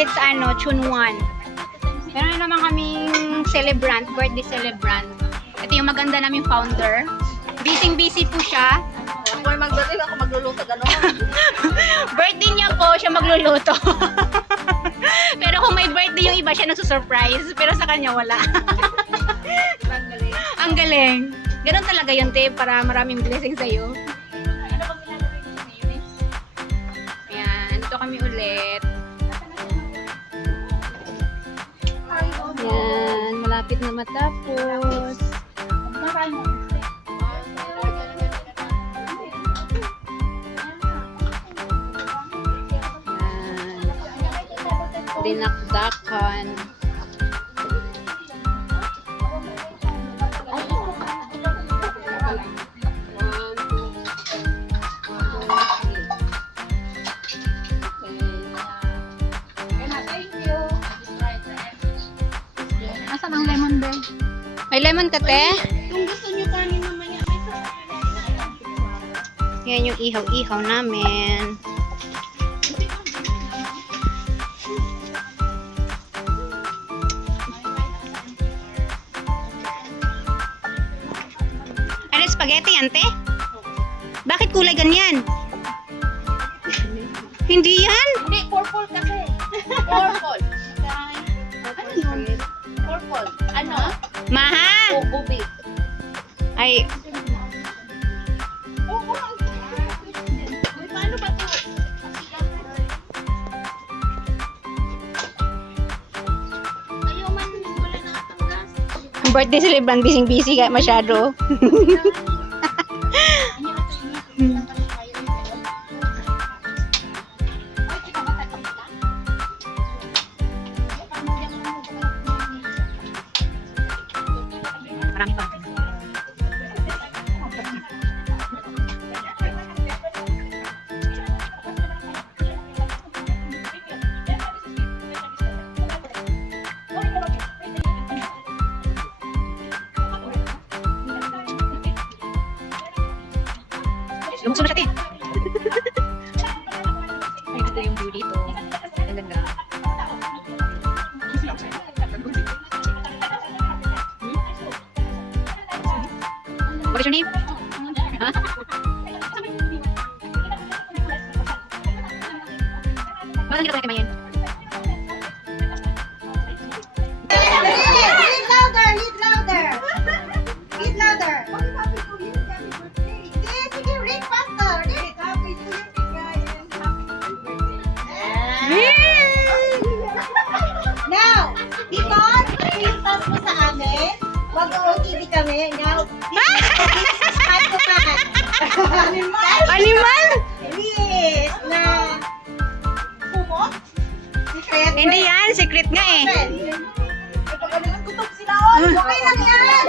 ulit sa Chunwan. Meron naman kaming celebrant, birthday celebrant. Ito yung maganda naming founder. Busy po siya. Kung mag-birthday ako magluluto gano'n. Birthday niya po, siya magluluto. Pero kung may birthday yung iba, siya nagsusurprise. Pero sa kanya, wala. Ang galing. Ganon talaga yun, te, para maraming blessing sa'yo. Ayan, ito kami ulit. Ayan, malapit na matapos. Dinakdakan. Asan ang lemon, be? May lemon ka, te? Kung gusto nyo kanin naman yan, may Yan yung ihaw-ihaw namin. Ano, spaghetti yan, te? Bakit kulay ganyan? Hindi yan? Hindi, purple kasi. Purple. Ano yun? Purple. Ano? Maha! Ubi. Ay, Paano ba ito? Ayaw man, wala na atang gas. ang birthday celebrant, busy-busy kaya masyado. Marami pa. Lumusog na siya, te. Ay, ito yung view dito. Ang ganda. What is your name? Huh? Bakit kita kamayin? Read louder, read louder. Read louder. Sige, read faster. Read. Happy to you, Brian. Now, because pintas mo sa amin, mag-OTV kami. Now, hand to hand. Animal? Yes, na kumot. Secret. Hindi yan, secret nga eh. Kutob sila, oh. Okay lang yan.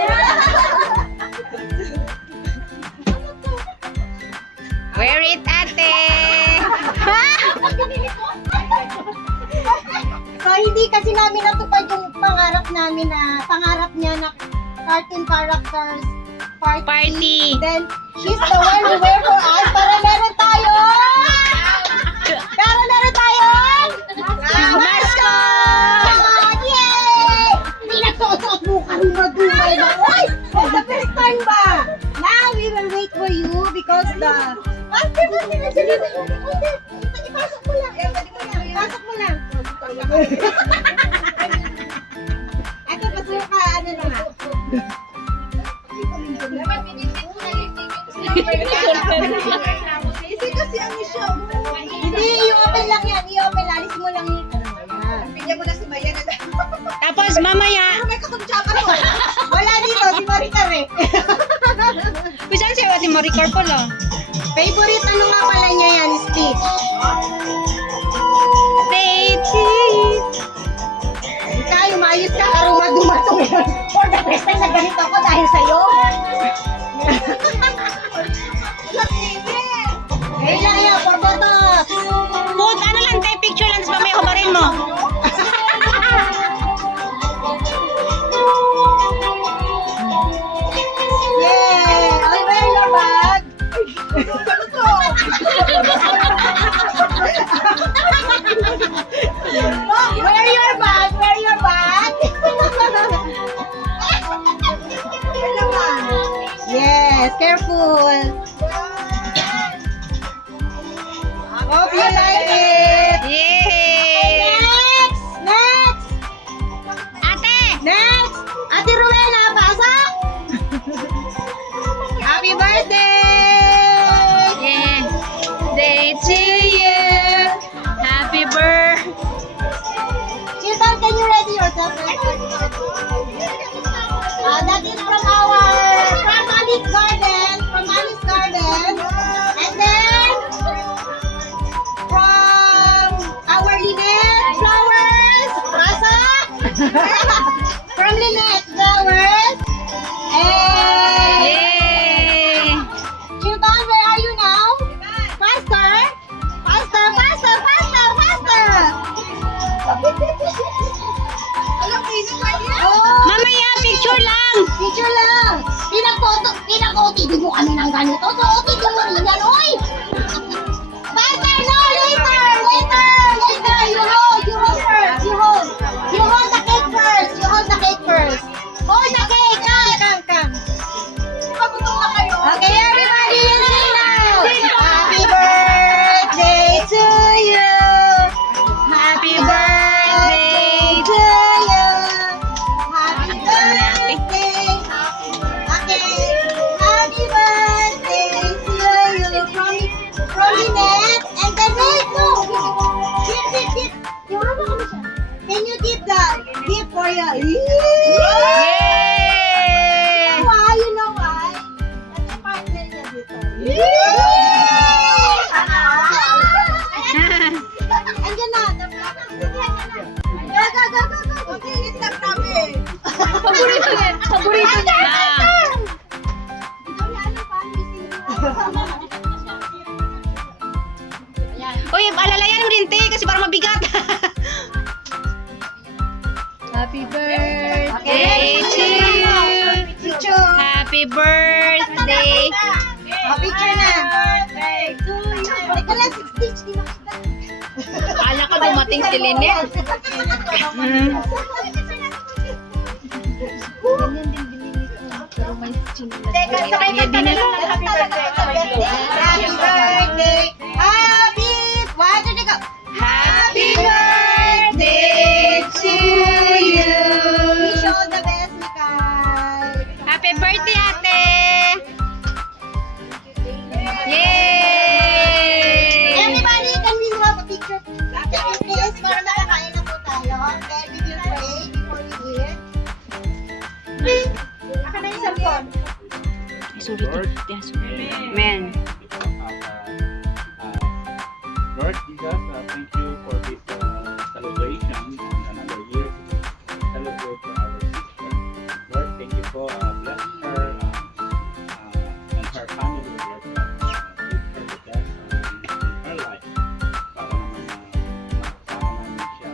Wear it, ate! So, hindi kasi namin natupad yung pangarap namin na, pangarap niya na cartoon characters party. Then, she's the one who wear for us para meron tayo! Para meron tayo! Mascot! Yay! Hindi nagsuot-suot mo karuma-dumay na. Uy! For the first time ba? Now, we will wait for you because the... Ipasok mo lang. Ipasok mo lang. Ito, pasok ka, ano naman. Kasi kasi ang show mo. Hindi, i-open lang yan. I-open, alis mo lang yun. Pigyan mo na si Maya na. Tapos mamaya, Pero may kakuntsaka mo. Wala dito, si Maricar eh. saan si Ate Maricar pala? Favorite ano nga pala niya yan, Stitch. Ikaw, umayos ka, karuma-dumatong yun. For the first time na ganito ako dahil sa'yo. Hey lang yan, for photos. Food, ano lang, tayo picture lang, tapos mamaya hubarin mo. Yay! Ay, wear your bag. Hope you like it. Yay! Next! Ate! Next! Ate Rowena, pasok! Happy birthday! Yeah. Day to you. Happy birthday. Children, can you ready yourself? That is from Alice Garden. From Alice Garden. And then, from our Lynette Flowers. Pasok! From Lynette Flowers. And Yay! Children, where are you now? Faster! Faster, faster, faster, faster! Oh, Mamaya, picture lang! picture lang! Pinag-OTD mo kami ng ganito. So, OTD mo rin yan, oy! Faster, no! Later! Later! Later! You hold first! You hold the cake first! You hold the cake first! Hold the cake! Come! Okay, everybody, listen now! Happy birthday to you! Happy birthday to you! Happy birthday! Okay, happy birthday to you! From Lynette, and then wait, no! Give. Can you give the gift for your... Yay! Why? You know why? Kasi partner niya dito. Andiyan na. Go. Okay, stop namin. Paborito niya. Uy, alalayan mo din, te, kasi parang mabigat. Happy birthday to you. Picture. Happy birthday. Picture na. Teka lang, 6 stitch. Di makita. Kala ko dumating si Lynette. Teka, sabay Hindi din nila. Happy birthday. Happy. One, two, three, go. Happy birthday to you. Wish you all the best, Mikay. Happy birthday, ate. Yay! Everybody, can we have a picture? Please, para makakain na po tayo. Then we will pray before we eat. Aka na yung cellphone. Sorry. Amen. Lord Jesus, thank you for this celebration and another year to celebrate for our sister. Lord, thank you for blessing her and her family. Lord, give her the best in her life. Para naman makasama namin siya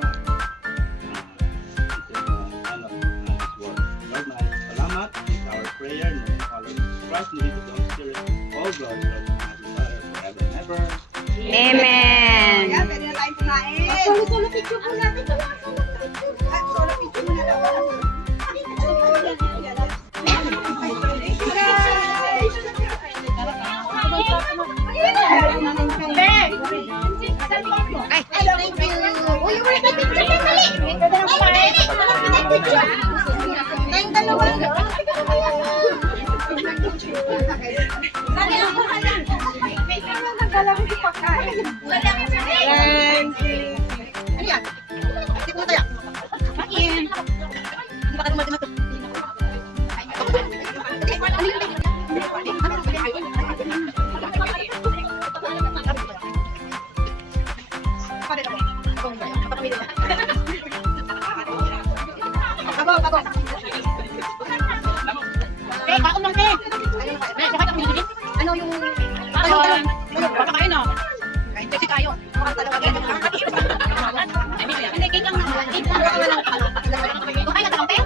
until the end of this world. Lord, maraming salamat. It's our prayer in the name of our Lord Jesus Christ, and Jesus, the Holy Spirit. All glory, Lord, to the Father, forever and ever. Amen. Solo picture po natin. Solo picture muna daw. Ay, Thank you. Oh, you were the picture. Dali. Tayong dalawa. Thank you. Ano yan? Hindi ko tayo. Hindi ba ka dumating ito? Bago. Bakit lang, te? Ano yung... Papakain na. Kasi tayo. Hindi, cake lang naman. Cake lang. Okay na tayo, te?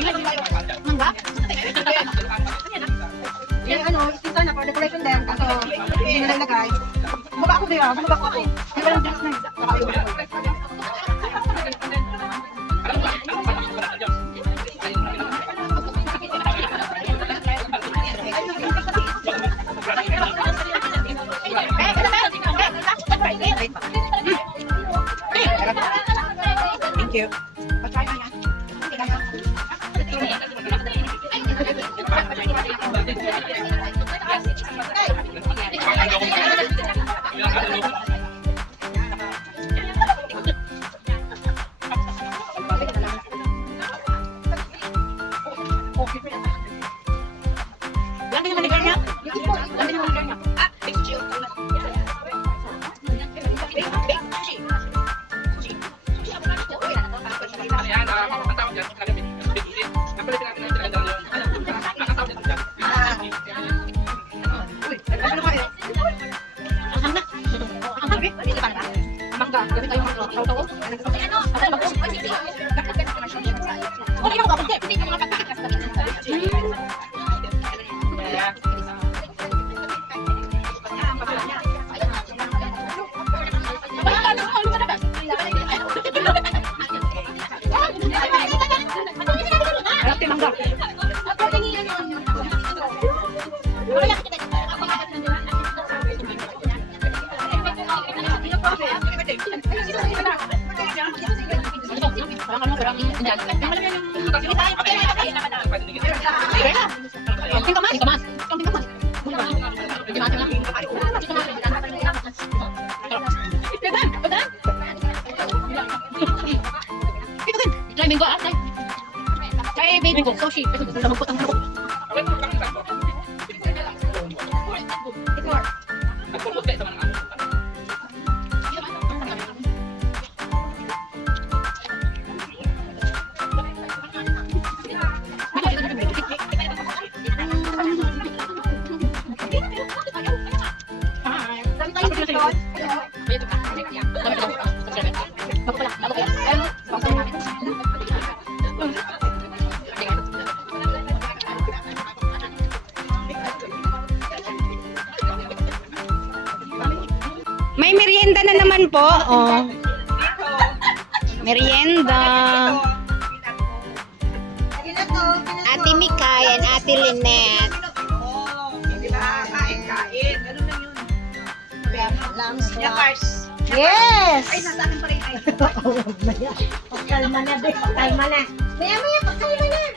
Mangga? Yung ano, isa na for decoration din. Kaso, hindi na nilagay. Baba ako din ah. Baba ako. Ay, walang drinks na yun. Thank you. Lang din yung manager niya. Lang din yung manager niya. Ah, big chill. Minggo ate. Kaya baby ko, sushi. Magputang mo. May merienda na naman po. Oh. Merienda. Ate Mikay and Ate Lynette. Kain. Ganun lang yun. Yakars. Yes! Ay, nasa akin pa rin. Ay, Pagkalma na, be. Pagkalma na. Maya, pagkalma na.